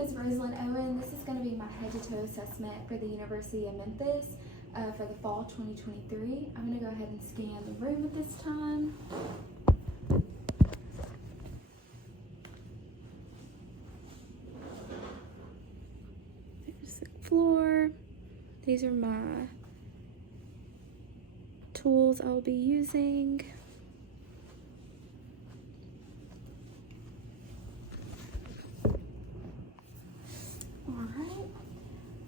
is Rosalind Owen. This is going to be my head-to-toe assessment for the University of Memphis for the fall 2023. I'm going to go ahead and scan the room at this time. There's the floor. These are my tools I'll be using.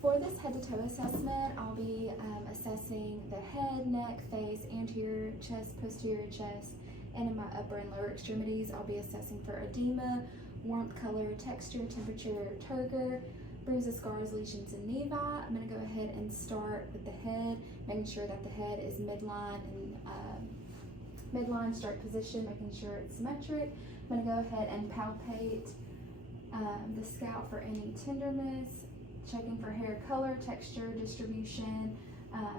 For this head-to-toe assessment, I'll be assessing the head, neck, face, anterior chest, posterior chest, and in my upper and lower extremities, I'll be assessing for edema, warmth, color, texture, temperature, turgor, bruises, scars, lesions, and nevi. I'm going to go ahead and start with the head, making sure that the head is midline and midline straight position, making sure it's symmetric. I'm going to go ahead and palpate the scalp for any tenderness, checking for hair color, texture, distribution,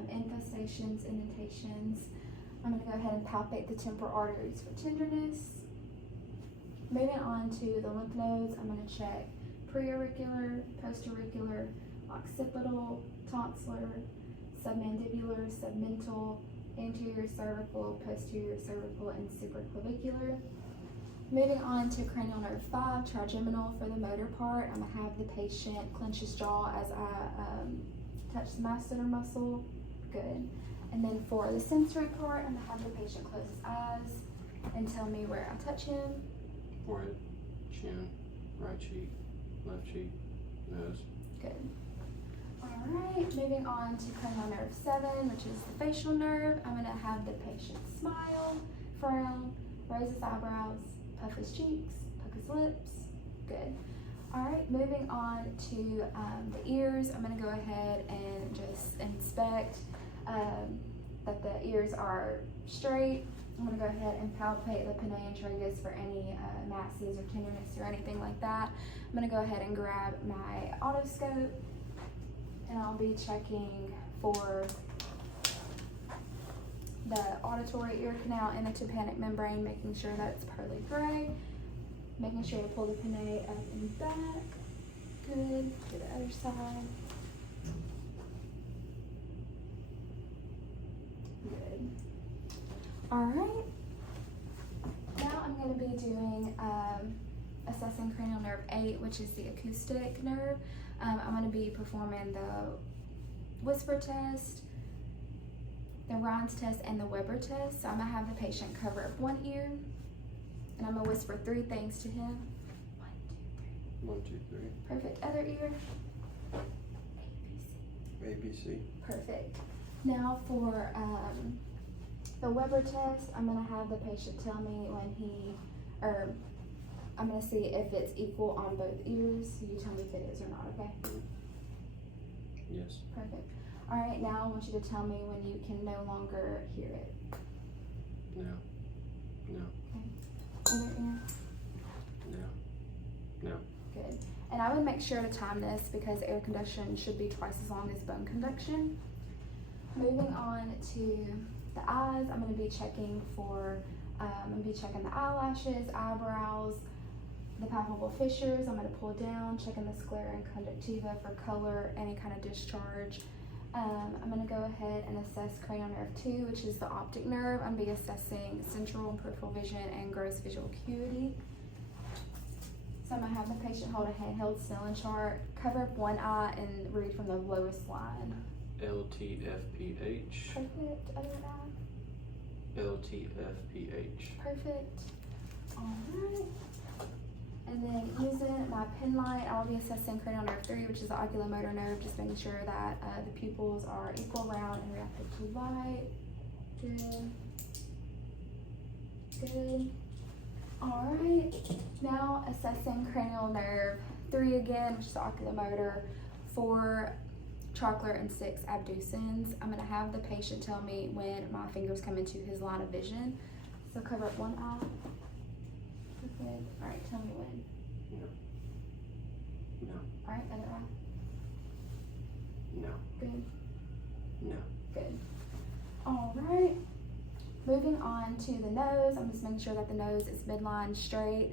infestations, indentations. I'm going to go ahead and palpate the temporal arteries for tenderness. Moving on to the lymph nodes, I'm going to check preauricular, postauricular, occipital, tonsillar, submandibular, submental, anterior cervical, posterior cervical, and supraclavicular. Moving on to cranial nerve 5, trigeminal for the motor part. I'm going to have the patient clench his jaw as I touch the masseter muscle. Good. And then for the sensory part, I'm going to have the patient close his eyes and tell me where I touch him. Forehead, chin, right cheek, left cheek, nose. Good. Alright, moving on to cranial nerve 7, which is the facial nerve. I'm going to have the patient smile, frown, raise his eyebrows, puff his cheeks, puck his lips. Good. Alright, moving on to the ears. I'm going to go ahead and just inspect that the ears are straight. I'm going to go ahead and palpate the pinnae and tragus for any masses or tenderness or anything like that. I'm going to go ahead and grab my otoscope and I'll be checking for the auditory ear canal and the tympanic membrane, making sure that it's pearly gray, making sure to pull the pinnae up and back. Good. To the other side. Good. Alright. Now I'm going to be doing assessing cranial nerve 8, which is the acoustic nerve. I'm going to be performing the whisper test, the Rhines test, and the Weber test. So I'm going to have the patient cover up one ear, and I'm going to whisper 3 things to him. 1, 2, 3. Perfect. Other ear. ABC. Perfect. Now for the Weber test, I'm going to have the patient tell me when I'm going to see if it's equal on both ears. So you tell me if it is or not, okay? Yes. Perfect. All right, now I want you to tell me when you can no longer hear it. No. No. Okay. Other ear? No. No. Good. And I would make sure to time this because air conduction should be twice as long as bone conduction. Moving on to the eyes, I'm going to be checking for, the eyelashes, eyebrows, the palpable fissures. I'm going to pull down, checking the sclera and conjunctiva for color, any kind of discharge. I'm going to go ahead and assess cranial nerve 2, which is the optic nerve. I'm going to be assessing central and peripheral vision and gross visual acuity. So I'm going to have the patient hold a handheld Snellen chart, cover up one eye, and read from the lowest line. LTFPH. Perfect. Other eye. LTFPH. Perfect. Alright. And then using my pen light, I'll be assessing cranial nerve 3, which is the oculomotor nerve, just making sure that the pupils are equal, round, and reactive to light. Good. Good. Alright. Now assessing cranial nerve 3 again, which is the oculomotor, 4 trochlear and 6 abducens. I'm going to have the patient tell me when my fingers come into his line of vision. So cover up one eye. Good. All right, tell me when. No. No. All right, other eye. No. Good. No. Good. All right. Moving on to the nose, I'm just making sure that the nose is midline straight.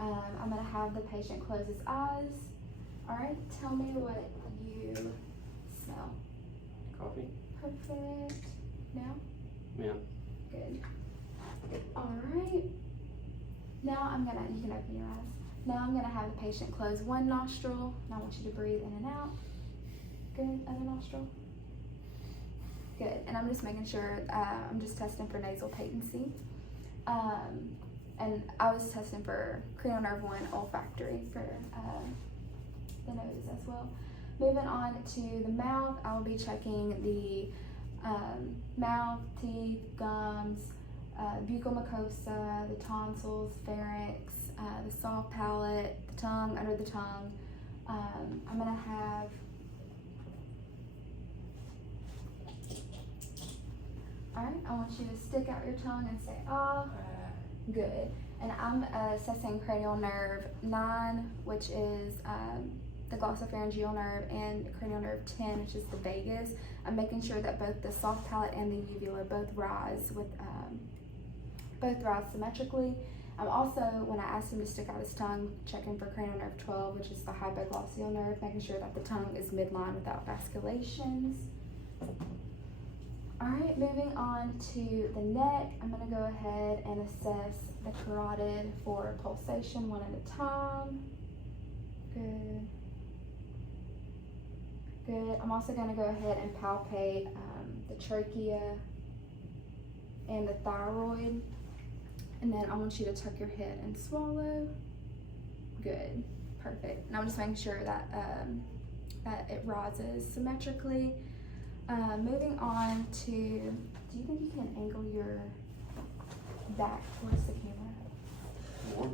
I'm going to have the patient close his eyes Alright, tell me what you smell. Coffee? Perfect. Now? Yeah. Good. Alright. Now you can open your eyes. Now I'm gonna have the patient close one nostril, and I want you to breathe in and out. Good, other nostril. Good, and I'm just making sure, I'm just testing for nasal patency. And I was testing for cranial nerve 1 olfactory for the nose as well. Moving on to the mouth, I will be checking the mouth, teeth, gums, buccal mucosa, the tonsils, pharynx, the soft palate, the tongue, under the tongue. I'm gonna have Alright, I want you to stick out your tongue and say ah. Good. And I'm assessing cranial nerve 9, which is the glossopharyngeal nerve, and cranial nerve 10, which is the vagus. I'm making sure that both the soft palate and the uvula both rise symmetrically. I'm also, when I asked him to stick out his tongue, checking for cranial nerve 12, which is the hypoglossal nerve, making sure that the tongue is midline without vasculations. Alright, moving on to the neck, I'm going to go ahead and assess the carotid for pulsation one at a time. Good. Good. I'm also going to go ahead and palpate the trachea and the thyroid. And then I want you to tuck your head and swallow. Good. Perfect. And I'm just making sure that, that it rises symmetrically. Moving on to, do you think you can angle your back towards the camera? More?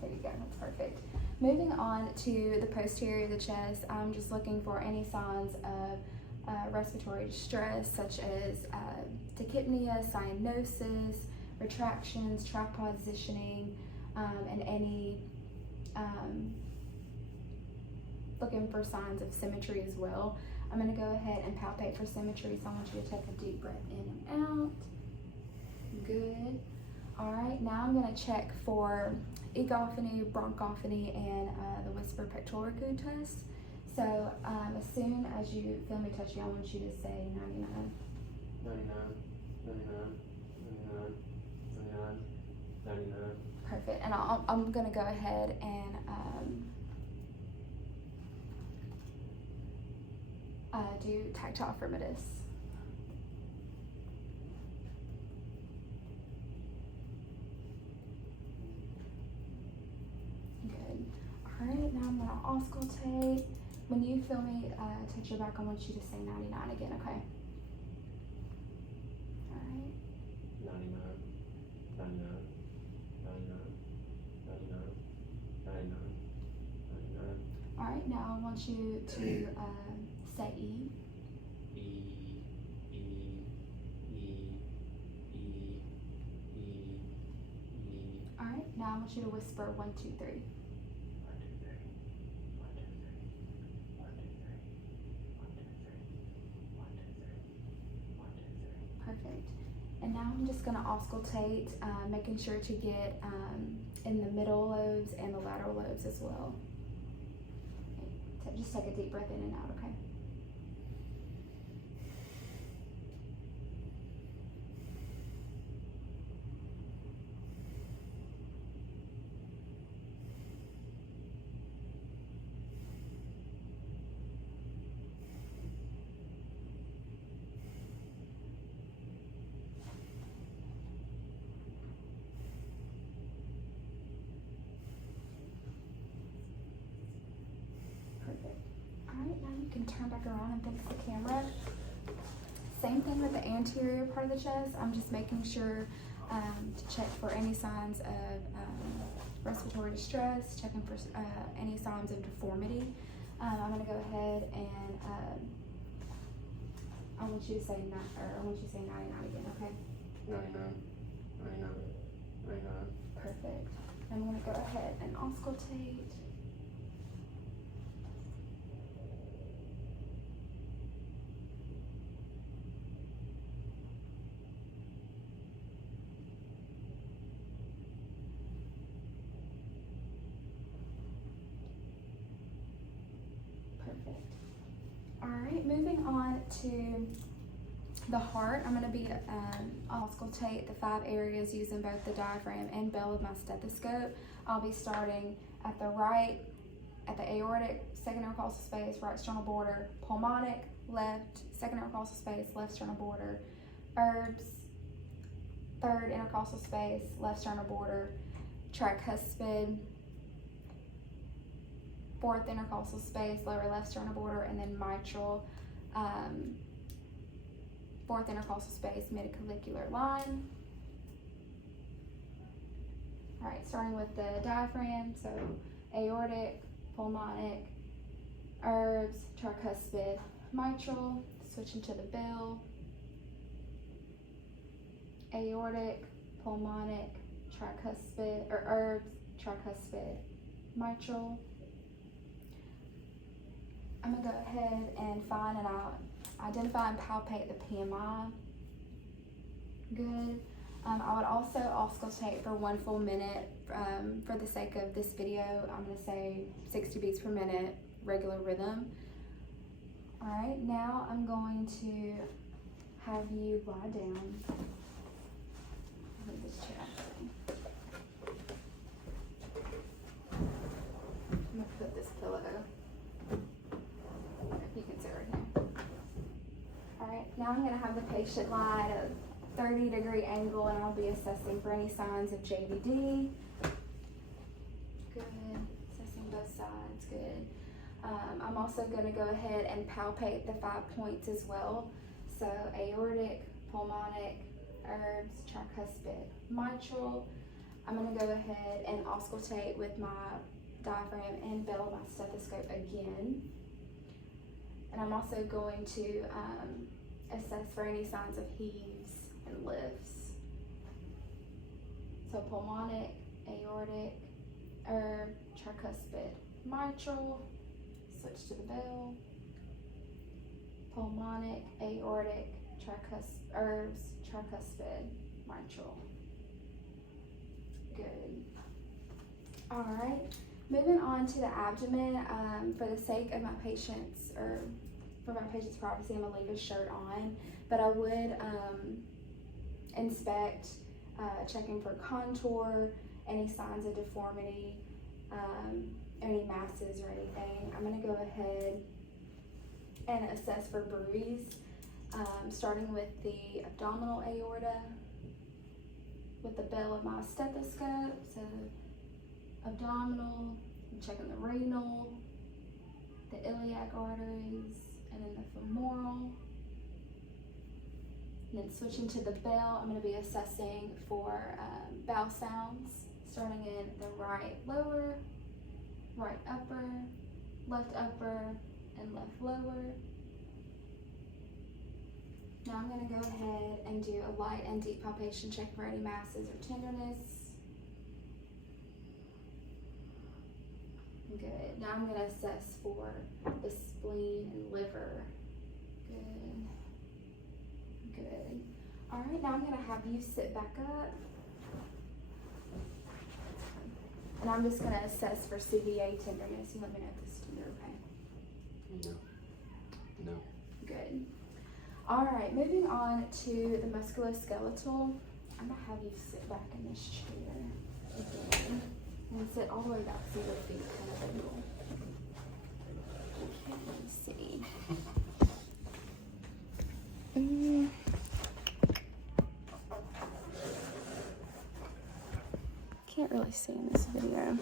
There you go, that's perfect. Moving on to the posterior of the chest, I'm just looking for any signs of respiratory distress, such as tachypnea, cyanosis, retractions, tripod positioning, and any looking for signs of symmetry as well. I'm going to go ahead and palpate for symmetry, so I want you to take a deep breath in and out. Good. Alright, now I'm going to check for egophony, bronchophony, and the whisper pectoral raccoon test. So as soon as you feel me touch you, I want you to say 99. 99, 99, 99, 99, 99. Perfect. And I'm going to go ahead and do tactile affirmatives. Good. Alright, now I'm going to auscultate. When you feel me touch your back, I want you to say 99 again, okay? Alright. 99, 99, 99, 99, 99, 99. Alright, now I want you to say E. E, E, E, E, E, E. Alright, now I want you to whisper 1, 2, 3. 1, 2, 3, 1, 2, 3, 1, 2, 3, 1, 2, 3, 1, 2, 3, 1, 2, 3. Perfect. And now I'm just going to auscultate, making sure to get in the middle lobes and the lateral lobes as well. Okay. Just take a deep breath in and out, okay? Alright, now you can turn back around and fix the camera. Same thing with the anterior part of the chest. I'm just making sure to check for any signs of respiratory distress, checking for any signs of deformity. I'm going to go ahead and I want you to say 99 again, okay? 99, 99, 99. Perfect. I'm going to go ahead and auscultate. Alright, moving on to the heart. I'm going to be auscultate the 5 areas using both the diaphragm and bell of my stethoscope. I'll be starting at the right, at the aortic, second intercostal space, right sternal border, pulmonic, left, second intercostal space, left sternal border, herbs, third intercostal space, left sternal border, tricuspid, fourth intercostal space, lower left sternal border, and then mitral, fourth intercostal space, midclavicular line. All right, starting with the diaphragm, so aortic, pulmonic, herbs, tricuspid, mitral, switching to the bell, aortic, pulmonic, tricuspid, or herbs, tricuspid, mitral. I'm gonna go ahead and find and identify and palpate the PMI. Good. I would also auscultate for 1 full minute. For the sake of this video, I'm gonna say 60 beats per minute, regular rhythm. All right, now I'm going to have you lie down. Move this chair actually. I'm gonna put this pillow. You can sit right here. All right, now I'm gonna have the patient lie at a 30-degree angle, and I'll be assessing for any signs of JVD. Good, assessing both sides, good. I'm also gonna go ahead and palpate the 5 points as well. So aortic, pulmonic, herbs, tricuspid, mitral. I'm gonna go ahead and auscultate with my diaphragm and bell my stethoscope again. And I'm also going to assess for any signs of heaves and lifts. So pulmonic, aortic, herb, tricuspid, mitral, switch to the bell, pulmonic, aortic, herbs, tricuspid, mitral. Good. All right. Moving on to the abdomen, for the sake of my patients, or for my patient's privacy, I'm gonna leave his shirt on, but I would inspect, checking for contour, any signs of deformity, any masses or anything. I'm gonna go ahead and assess for bruise, starting with the abdominal aorta with the bell of my stethoscope. So abdominal, I'm checking the renal, the iliac arteries, and then the femoral. And then switching to the bell, I'm going to be assessing for bowel sounds, starting in the right lower, right upper, left upper, and left lower. Now I'm going to go ahead and do a light and deep palpation, check for any masses or tenderness. Good. Now I'm going to assess for the spleen and liver. Good. Good. All right, now I'm going to have you sit back up. And I'm just going to assess for CVA tenderness. You let me know if this is tender, okay? No. Good. All right, moving on to the musculoskeletal. I'm going to have you sit back in this chair again. And sit all the way back so your feet kind of angle. Okay, let's see. Can't really see in this video.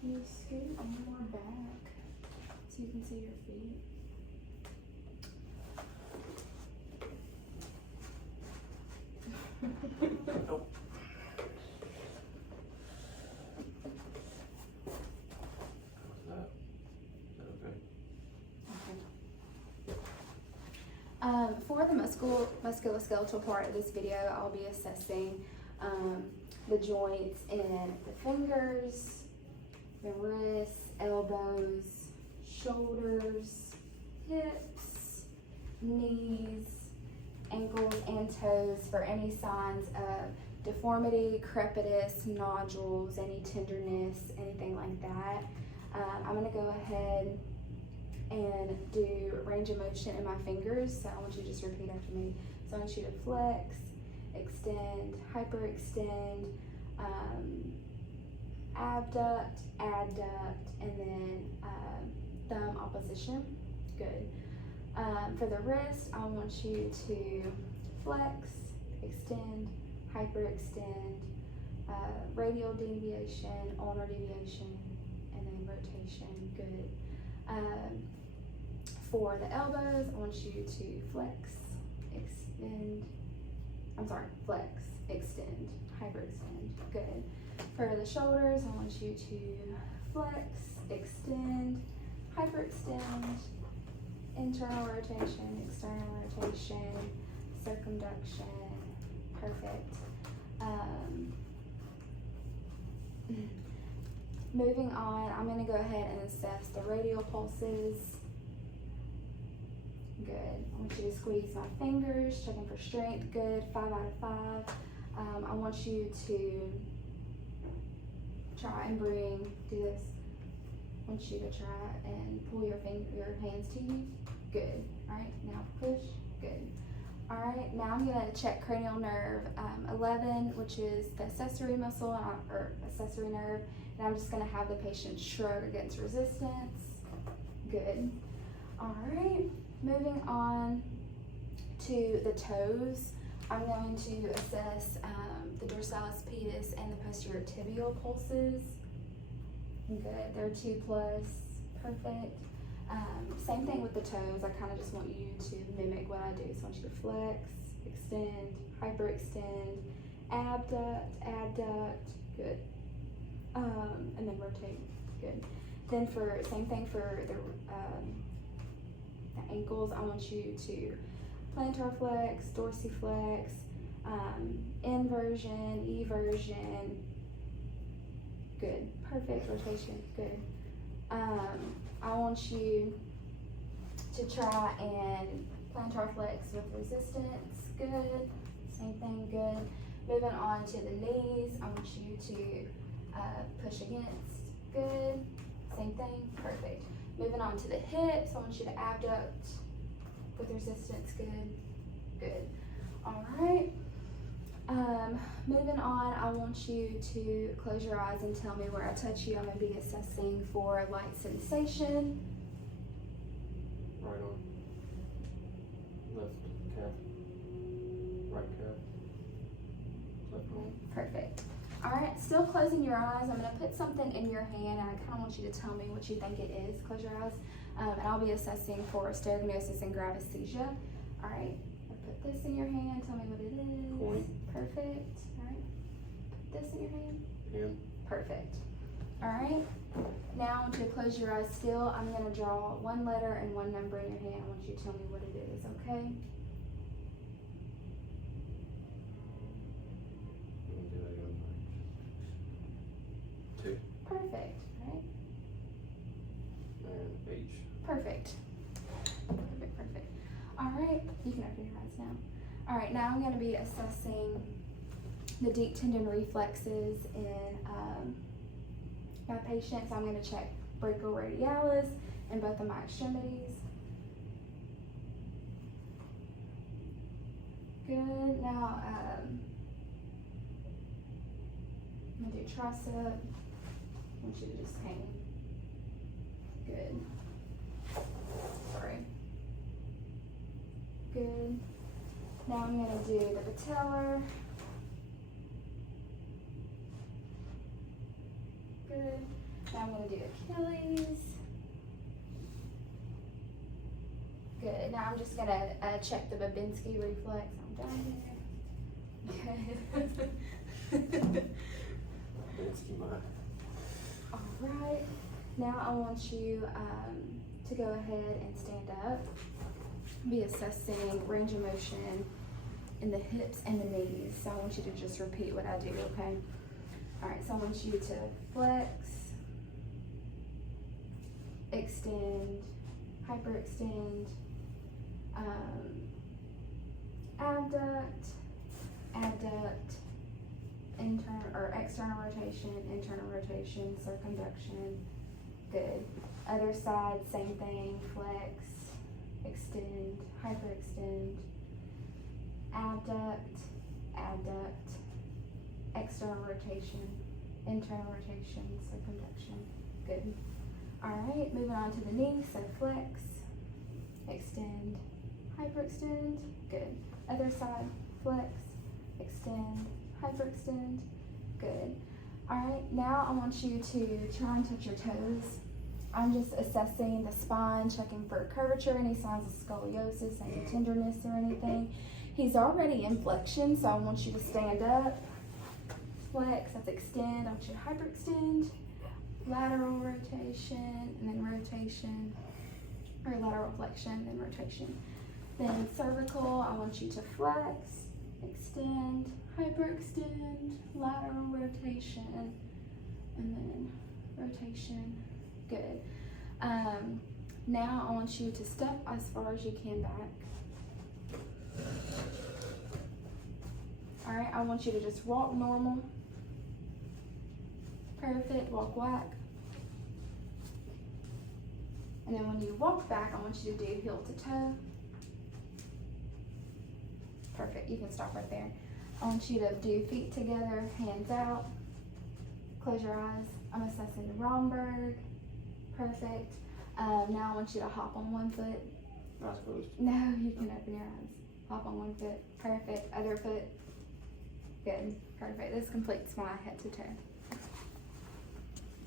Can you scoot a little more back so you can see your feet? Nope. How's that? Is that okay? For the musculoskeletal part of this video, I'll be assessing the joints in the fingers, the wrists, elbows, shoulders, hips, knees, ankles and toes for any signs of deformity, crepitus, nodules, any tenderness, anything like that. I'm going to go ahead and do range of motion in my fingers. So I want you to just repeat after me. So I want you to flex, extend, hyperextend, abduct, adduct, and then thumb opposition. Good. For the wrist, I want you to flex, extend, hyperextend, radial deviation, ulnar deviation, and then rotation. Good. For the elbows, I want you to flex, extend, hyperextend. Good. For the shoulders, I want you to flex, extend, hyperextend, internal rotation, external rotation, circumduction. Perfect. Moving on, I'm going to go ahead and assess the radial pulses. Good. I want you to squeeze my fingers, checking for strength. Good. 5 out of 5. I want you to try and do this. I want you to try and pull your hands to you. Good. All right. Now push. Good. All right. Now I'm going to check cranial nerve 11, which is the accessory muscle or accessory nerve. And I'm just going to have the patient shrug against resistance. Good. All right. Moving on to the toes, I'm going to assess the dorsalis pedis and the posterior tibial pulses. Good. They're 2+. Perfect. Same thing with the toes. I kind of just want you to mimic what I do. So I want you to flex, extend, hyperextend, abduct, adduct. Good. And then rotate. Good. Then same thing for the ankles. I want you to plantar flex, dorsiflex, inversion, eversion. Good. Perfect. Rotation. Good. I want you to try and plantar flex with resistance. Good. Same thing. Good. Moving on to the knees, I want you to push against. Good. Same thing. Perfect. Moving on to the hips, I want you to abduct with resistance. Good. Good. All right. Moving on, I want you to close your eyes and tell me where I touch you. I'm going to be assessing for light sensation. Right arm. Left calf. Right calf. Left arm. Perfect. All right, still closing your eyes. I'm going to put something in your hand, and I kind of want you to tell me what you think it is. Close your eyes. And I'll be assessing for stereognosis and gravesthesia. All right, I'll put this in your hand. Tell me what it is. Coin. Perfect. All right, put this in your hand. Hand. Perfect. All right, now I want you to close your eyes still. I'm going to draw one letter and one number in your hand. I want you to tell me what it is, okay? Two. Perfect, right? And H. Perfect. Perfect. All right, you can open your eyes now. All right, now I'm going to be assessing the deep tendon reflexes in my patient. So I'm going to check brachioradialis in both of my extremities. Good. Now I'm going to do tricep. I want you to just hang. Good. Sorry. Good. Now I'm going to do the patellar. Good. Now I'm going to do Achilles. Good. Now I'm just going to check the Babinski reflex. I'm done here. Good. Babinski mine. All right. Now I want you to go ahead and stand up. Be assessing range of motion in the hips and the knees. So I want you to just repeat what I do, okay? All right, so I want you to flex, extend, hyperextend, abduct, adduct, internal or external rotation, internal rotation, circumduction. Good. Other side, same thing, flex, extend, hyperextend, abduct, adduct, external rotation, internal rotation, circumduction. Good. Alright, moving on to the knee, so flex, extend, hyperextend. Good. Other side, flex, extend, hyperextend. Good. Alright, now I want you to try and touch your toes. I'm just assessing the spine, checking for curvature, any signs of scoliosis, any tenderness or anything. He's already in flexion, so I want you to stand up. Flex, that's extend. I want you to hyperextend. Lateral rotation, and then rotation. Or lateral flexion, then rotation. Then cervical, I want you to flex, extend, hyperextend, lateral rotation, and then rotation. Good. Now I want you to step as far as you can back. Alright, I want you to just walk normal. Perfect, walk whack. And then when you walk back, I want you to do heel to toe. Perfect, you can stop right there. I want you to do feet together, hands out. Close your eyes. I'm assessing the Romberg. Perfect. Now I want you to hop on one foot. Not supposed to. No, you can open your eyes. Hop on one foot. Perfect. Other foot. Good. Perfect. This completes my head to toe.